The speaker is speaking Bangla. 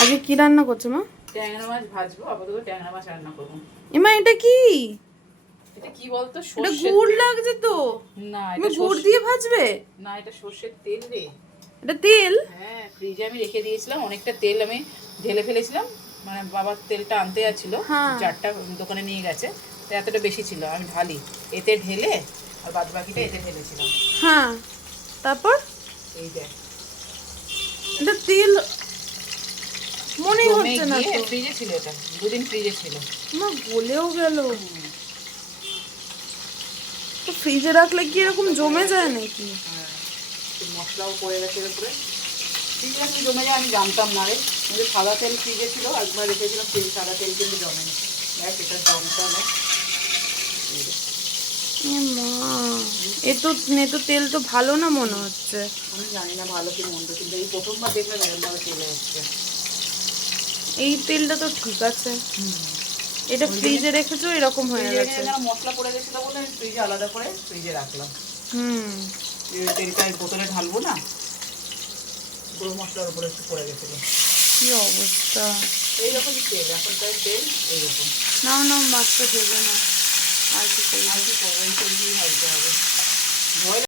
আজকে কি রান্না করছো মা? ট্যাংরা মাছ ভাজবো, আপাতত ট্যাংরা মাছ রান্না করবো। এমা এটা কি? এটা কি বলতো? এটা সর্ষের গুড় তেল। লাগছে তো। না, তুমি এটা গুড় দিয়ে ভাজবে? না, এটা সর্ষের তেল রে। এটা তেল? হ্যাঁ, ফ্রিজে আমি রেখে দিয়েছিলাম, অনেকটা তেল আমি ঢেলে ফেলেছিলাম। মানে বাবার তেলটা আনতে যাচ্ছিল, হ্যাঁ। জারটা দোকানে নিয়ে গেছে, তো এতটা বেশি ছিল, আমি ঢালি এতে ঢেলে, আর বাদ বাকিটা এতে ঢেলেছিলাম। হ্যাঁ, তারপর এই দেখ, এটা তেল মনেই জমে হচ্ছে না গিয়ে তো। ফ্রিজে ছিল, এটা 2 দিন ফ্রিজে ছিল। মা গলেও গেল তো, ফ্রিজে রাখলে কি এরকম জমে যায় নাকি? হ্যাঁ, একটু মশলাও পড়ে গেছে এর উপরে। ফ্রিজে রাখলে জমে যায় আমি জানতাম না রে, কিন্তু সাদা তেল ফ্রিজে ছিল, একবার রেখেছিলাম ফ্রিজে, সাদা তেল কিন্তু জমেনি। দেখ এটা জমটা দেখ। এই দেখ। এ মা, এ তো তেল তো ভালো না মনে হচ্ছে। আমি জানি না ভালো কি মন্দ, কিন্তু এই প্রথমবার দেখলাম এরকমভাবে তেলে হচ্ছে। এই তেলটা তো ঠিক আছে। এটা ফ্রিজে রেখেছো এরকম হয়ে গেছে। মশলা পড়ে গেছিল বলে ফ্রিজে আলাদা করে ফ্রিজে রাখলাম। হুম। এই তেলটা এই বোতলে ঢালবো না, গুঁড়ো মশলার উপরে একটু পড়ে গেছিল। কি অবস্থা! এইরকমই তেল, এখনকার তেল এইরকম। নাও নাও, মাছটা ভেজে নাও। আর কি করবো? আর কি করবো, এই তেল দিয়ে ভাজতে হবে। ভয়